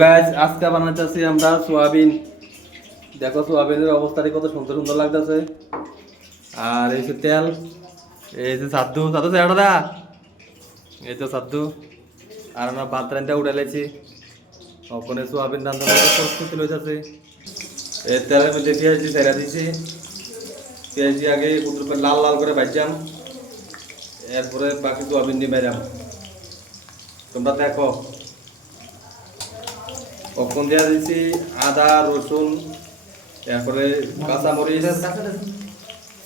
Guys আজকে বানাইতেছি আমরা সোয়াবিন। দেখো সোয়াবিনের অবস্থাটা কত সুন্দর সুন্দর লাগতেছে। আর এই যে তেল, এই যে সাদ্দু সাদ্দু সেটা দা, এই তো সাদ্দু। আর আমরা ভাত রান্না উঠাইছি। ওখানে সোয়াবিন রান্নার মধ্যে প্রস্তুতি লইতেছে। এই তেলের মধ্যে পেঁয়াজ দিয়ে ছেড়ে দিছি। পেঁয়াজ দিয়ে আগে লাল লাল করে ভাজলাম, এরপরে বাকি সোয়াবিন দিয়ে বাইরাম। তোমরা দেখো কখন দেওয়া দিচ্ছি আদা রসুন, তারপরে কাঁচামরিচ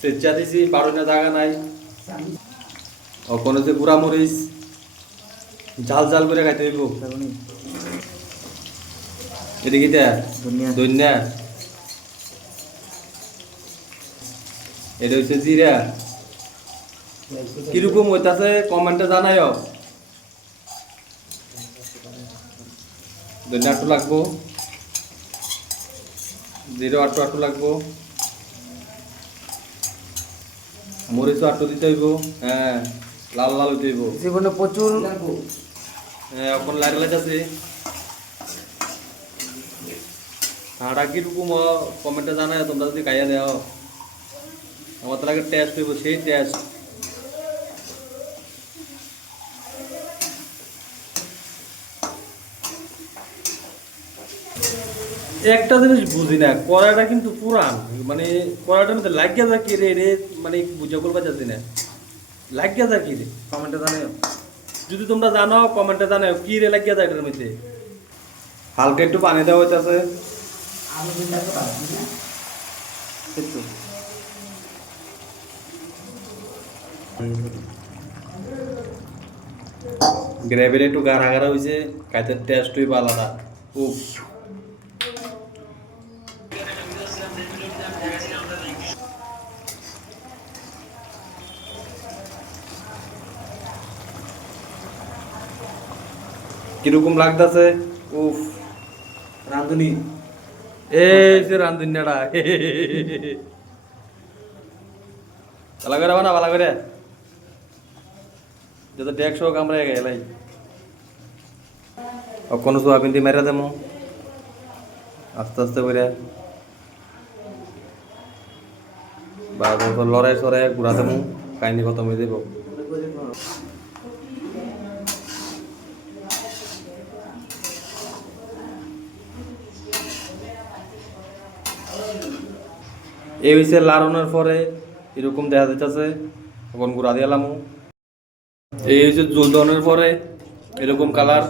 সেচা দিছি, বারোটা জায়গা নাই। ওখানে হচ্ছে গুঁড়া মরিচ, ঝাল ঝাল করে খাইতে হইব। এদিকে ধনিয়া, এটা হচ্ছে জিরা। কিরকম হইতাছে কমেন্টে জানাইও। ধনিয়া একটু লাগবো, জিরা একটু লাগবো, মরিচও একটু দিতে হইব। হ্যাঁ, লাল লাল হইতে হইব। জীবনে প্রচুর হ্যাঁ, এখন লাইট আছে। হাঁটা কিরকম কমেন্টে জানাই, তোমরা যদি খাইয়া দেও। আমার তো লাগে টেস্ট হইব, সেই টেস্ট। একটা জিনিস বুঝি না, কড়াইটা কিন্তু পুরান, মানে কড়াইটার মধ্যে লাগিয়া যা কি রে মানে বুঝা করবা যাচ্ছি না, লাগিয়া যা কি রে। কমেন্টে জানাও, যদি তোমরা জানো কমেন্টে জানাও কি রে লাগিয়া যায় এটার মধ্যে। হালকা একটু পানি দেওয়া হইতেছে। গ্রেভির একটু গাঢ়া গাঢ়া হয়েছে, খাইতে টেস্ট হইব আলাদা। উফ, কিরকম লাগতেছে। উফ, রাঁধুনি এই যে রান্ধুনিয়াটা ভালো করে বানা, ভালো করে যত ডেকশো কামড়ে গেলাই। কোনো সোয়াবিন দিয়ে মেরে দেবো আস্তে আস্তে করে, বা লড়াই সরাই ঘুরা দেবো, কাহিনি খতম হয়ে দেবো। এই হয়েছে লাড়ানোর পরে এরকম দেখা যাইতেছে। এখন গুঁড়া দিয়ে লামু। এই হচ্ছে জল দেওয়ানোর পরে এরকম কালার।